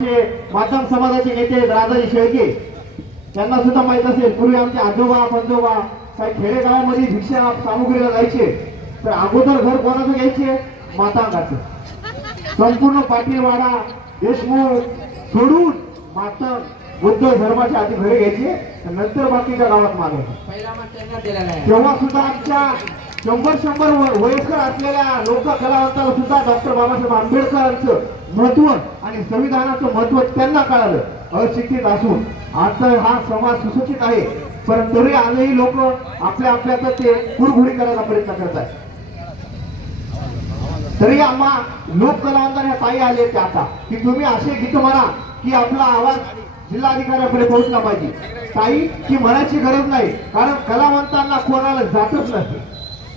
आमचे मातंग समाजाचे नेते राजाजी शेळके त्यांना सुद्धा माहीत असेल पूर्वी आमचे आजोबा पंजोबा काही खेडेगावामध्ये भिक्षा सामुग्रीला जायचे तर अगोदर घर कोणाचं घ्यायचे? मातांगाचं. संपूर्ण पाटीलवाडा देशमुख सोडून मातंग बुद्ध धर्माच्या आधी घरे घ्यायचे नंतर बाकीच्या गावात मागायचे. तेव्हा सुद्धा आमच्या शंभर शंभर वयस्कर असलेल्या लोक कलावंताला सुद्धा डॉक्टर बाबासाहेब आंबेडकरांचं महत्त्व आणि संविधानाचं महत्त्व त्यांना कळालं. अशिक्षित असून आजचा हा समाज सुसूचित आहे. पण तरी आजही लोक आपल्या आपल्यात ते कुरघुडी करायचा प्रयत्न करत आहेत तरी आम्हा लोक कलावंतांना ताई आले ते आता. की तुम्ही असे गीत म्हणा की आपला आवाज जिल्हाधिकाऱ्याकडे पोहोचला पाहिजे. ताई की म्हणायची गरज नाही. कारण कलावंतांना कोणाला जातच नसते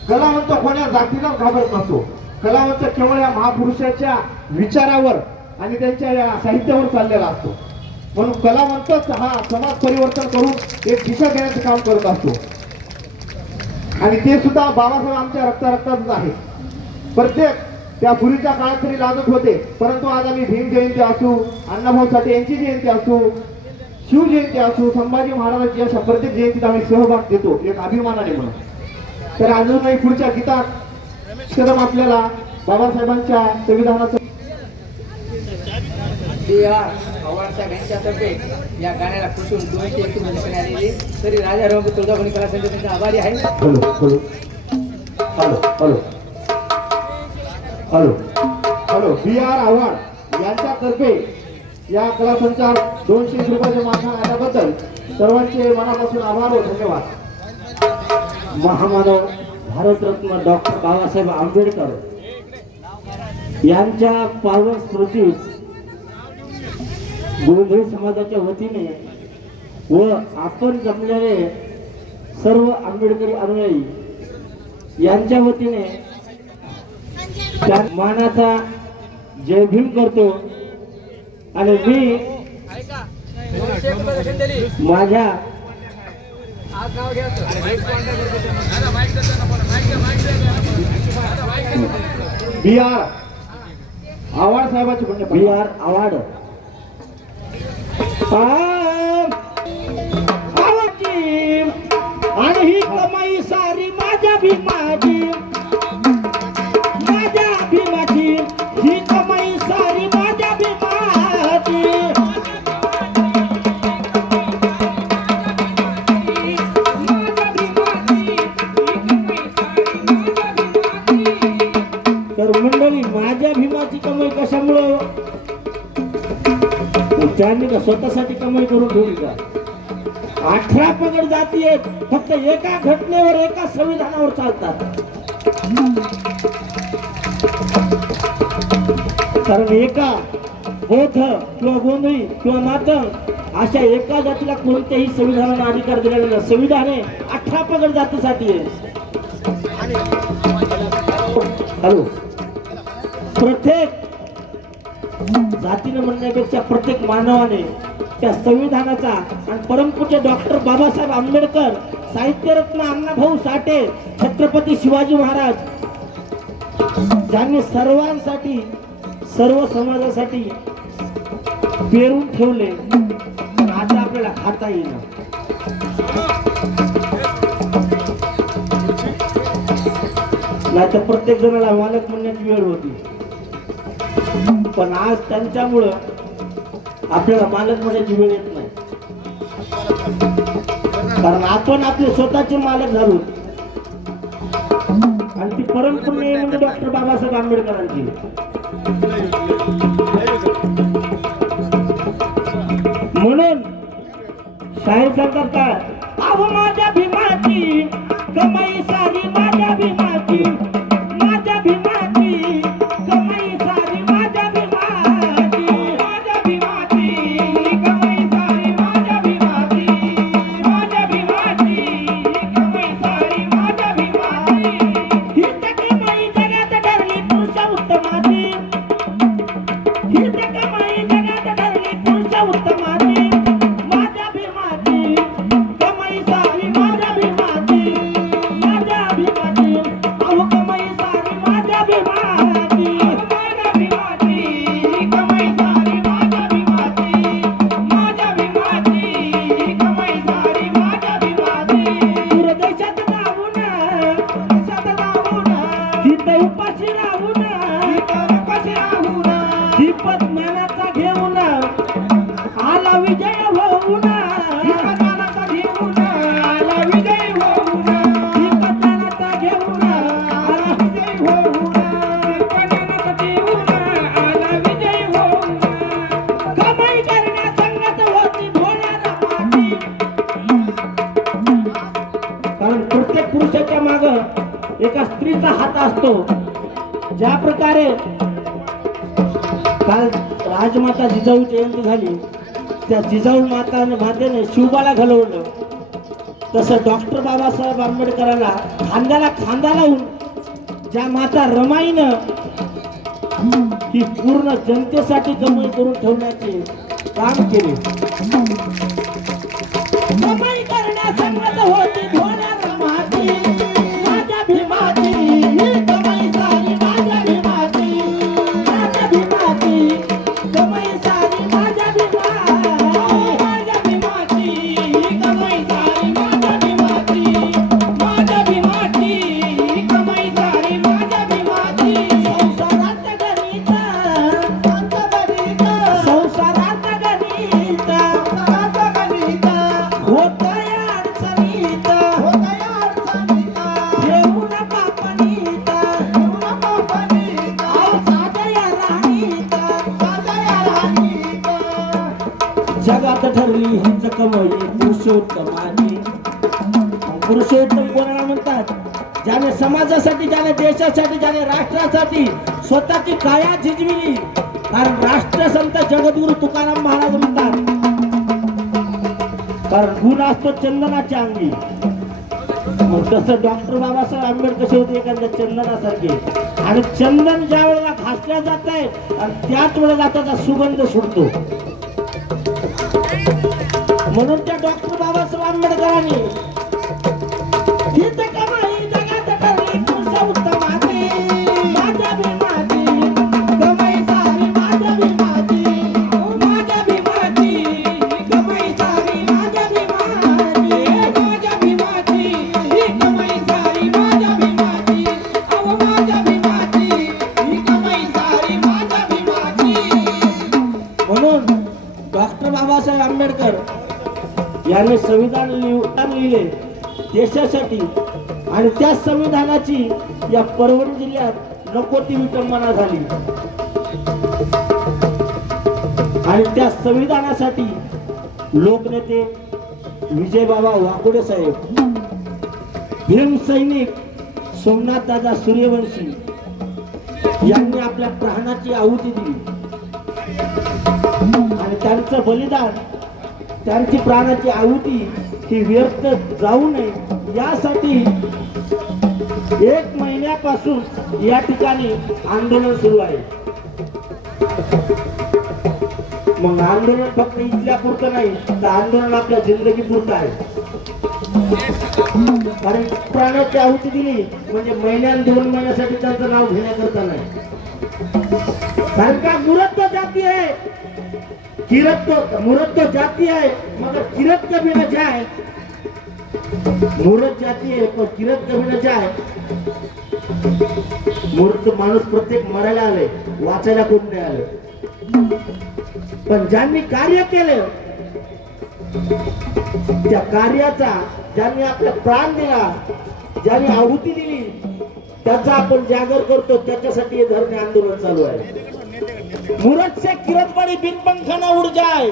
कलावंत कोण्या जातीला घाबरत नसतो. कलावंत केवळ या महापुरुषाच्या विचारावर आणि त्यांच्या या साहित्यावर चाललेला असतो. म्हणून कलावंतच हा समाज परिवर्तन करून एक दिशा देण्याचं काम करत असतो. आणि ते सुद्धा बाबासाहेब आमच्या रक्ता रक्तातच आहे. प्रत्येक त्या पूर्वीच्या काळात तरी लाजत होते. परंतु आज आम्ही भीम जयंती असू अण्णाभाऊ साठे यांची जयंती असू शिवजयंती असू संभाजी महाराजांची अशा प्रत्येक जयंतीत आम्ही सहभाग देतो एक अभिमानाने म्हणून. तर अजूनही पुढच्या गीतात कदम आपल्याला बाबासाहेबांच्या संविधानाचं या गाण्याला खुशून दोनशे एक मध्ये आलेली तरी राजा रंग कला आभारी आहे. Hello hello. Hello hello. Hello. Hello B R Avhad यांच्यातर्फे या कला संचार दोनशे रुपयाचे मानधन आल्याबद्दल सर्वांचे मनापासून आभार व धन्यवाद. महामानव भारतरत्न डॉक्टर बाबासाहेब आंबेडकर यांच्या पावन स्मृतीस गोंधळी समाजाच्या वतीने व आपण जमलेले सर्व आंबेडकरी अनुयायी यांच्या वतीने त्या मानाचा जय भीम करतो. आणि मी माझ्या बी आर आव्हाड साहेबांचे बी पुण्य आर आवाड आणि ही कमाई सारी माझ्या भीमाची माझ्या का स्वतःसाठी कमाई करून ठेवली का अठरा पगड जाती आहेत फक्त एका घटनेवर एका संविधानावर चालतात. कारण एका बौद्ध किंवा गोंधळी किंवा मातंग अशा एका जातीला कोणत्याही संविधानाने अधिकार दिलेला नाही. संविधान हे अठरा पगड जातीसाठी आहे. हॅलो. प्रत्येक जातीनं म्हणण्यापेक्षा प्रत्येक मानवाने त्या संविधानाचा आणि परमपूज्य डॉक्टर बाबासाहेब आंबेडकर साहित्यरत्न अण्णाभाऊ साठे छत्रपती शिवाजी महाराज ज्यांनी सर्वांसाठी सर्व समाजासाठी पेरून ठेवले आता आपल्याला खाता येईल नाही तर प्रत्येक जणाला मालक म्हणण्याची वेळ होती. पण आज त्यांच्यामुळं आपल्याला मालक म्हणण्याची वेळ येत नाही. कारण आपण आपले स्वतःचे मालक झालो. आणि ती परमपुण्य म्हणजे डॉक्टर बाबासाहेब आंबेडकरांची. म्हणून शाहीर सांगतात काय? अहो माझ्या caiu pra एका स्त्रीचा हात असतो. ज्या प्रकारे काल राजमाता जिजाऊ जयंती झाली त्या जिजाऊ माता मातेने शिवबाला घालवलं. तसं डॉक्टर बाबासाहेब आंबेडकरांना खांद्याला खांदा लावून ज्या माता रमाईनं ही पूर्ण जनतेसाठी कमाई करून ठेवण्याचे काम केले. जगात ठरली हिंच कमाई पुरुषोत्तमाची पुरुषोत्तम कोणाला म्हणतात? ज्याने समाजासाठी ज्याने देशासाठी ज्याने राष्ट्रासाठी स्वतःची काया झिजविली कारण राष्ट्रसंत जगद्गुरु तुकाराम महाराज म्हणतात कारण गुण असतो चंदनाच्या अंगी. मग तसं डॉक्टर बाबासाहेब आंबेडकर कसे होते एखाद्या चंदनासारखे. आणि चंदन ज्या वेळेला घासल्या जात आहे आणि त्याच वेळेला त्याचा सुगंध सुटतो. म्हणून त्या डॉक्टर बाबासाहेब आंबेडकरांनी देशासाठी आणि त्या संविधानाची या परभणी जिल्ह्यात नको ती विटंबना झाली. आणि त्या संविधानासाठी लोकनेते विजयबाबा वाकुडे साहेब भीम सैनिक सोमनाथ दादा सूर्यवंशी यांनी आपल्या प्राणाची आहुती दिली. आणि त्यांचं बलिदान त्यांची प्राणाची आहुती ही व्यर्थ जाऊ नये. यासाठी एक महिन्यापासून या ठिकाणी आंदोलन सुरू आहे. मग आंदोलन फक्त इथल्या पुरतं नाही तर आंदोलन आपल्या जिंदगी पुरतं आहे. कारण प्राणाची आहुती दिली म्हणजे महिन्यान दोन महिन्यासाठी त्यांचं नाव घेण्याकरता नाही. कारण का मुरत जाती आहे? किरत तो मुरत तो जाती है मगर किरत कभी न जाए मुरत जाती है पण किरत कभी न जाए मूर्त माणूस प्रत्येक मरायला आले वाचायला कोण नाही आले पण ज्यांनी कार्य केलं त्या कार्याचा ज्यांनी आपला प्राण दिला ज्यांनी आहुती दिली त्याचा आपण जागर करतो त्याच्यासाठी हे धरणे आंदोलन चालू आहे. मुरत से किरत बड़ी बिन पंख न उड़ जाए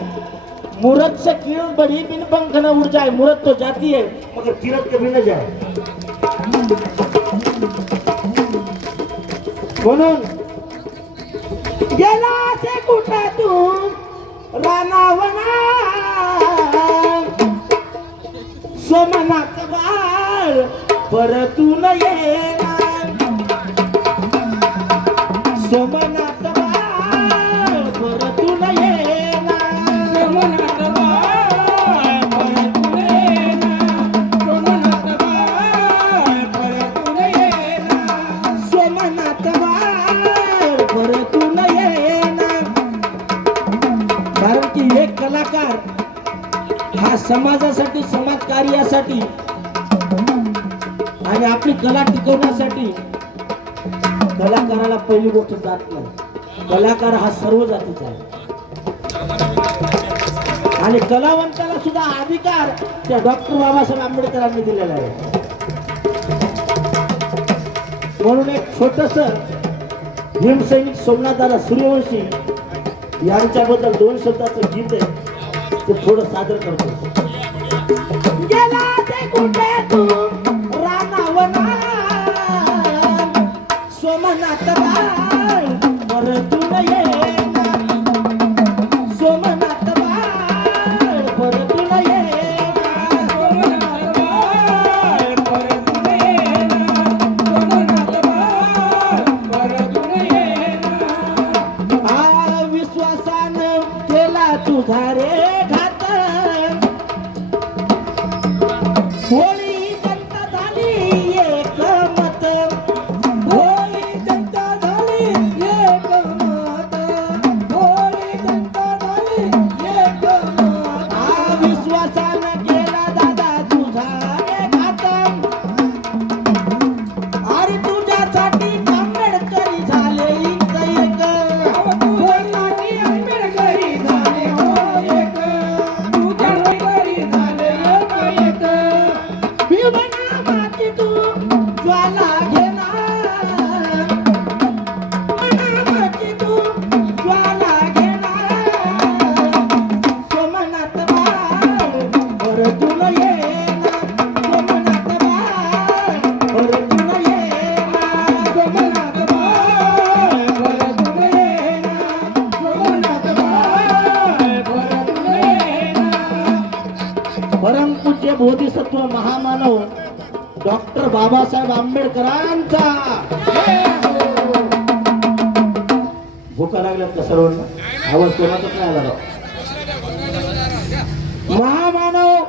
मुरत से किरत बड़ी बिन पंख न उड़ जाए मुरत तो जाती है मगर किरत कभी न जाए म्हणून गेला ते कुठे तू रानावना सोमनाथ बाळ परतून येणार समाजासाठी समाज कार्यासाठी आणि आपली कला टिकवण्यासाठी कलाकाराला पहिली गोष्ट जात नाही. कलाकार हा सर्व जातीचा आहे. आणि कलावंताला सुद्धा अधिकार त्या डॉक्टर बाबासाहेब आंबेडकरांनी दिलेला आहे. म्हणून एक छोटस भीमसैनिक सोमनाथदादा सूर्यवंशी यांच्याबद्दल दोन शब्दाचं गीत आहे. ते थोडं सादर करतो. सोमनाथ बाय वर तुला ये ஓடி बोधिसत्व महामानव डॉक्टर बाबासाहेब आंबेडकरांचा. भूका लागल्यात का सर्वांना आवाज कोणाचाच नाही आला महामानव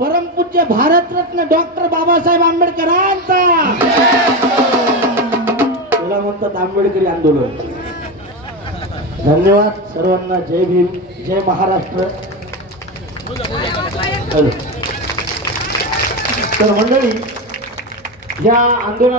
परमपूज्य भारतरत्न डॉक्टर बाबासाहेब आंबेडकरांचा. तुला म्हणतात आंबेडकरी आंदोलन. धन्यवाद सर्वांना. जय भीम. जय महाराष्ट्र. हॅलो. तर मंडळी या आंदोलन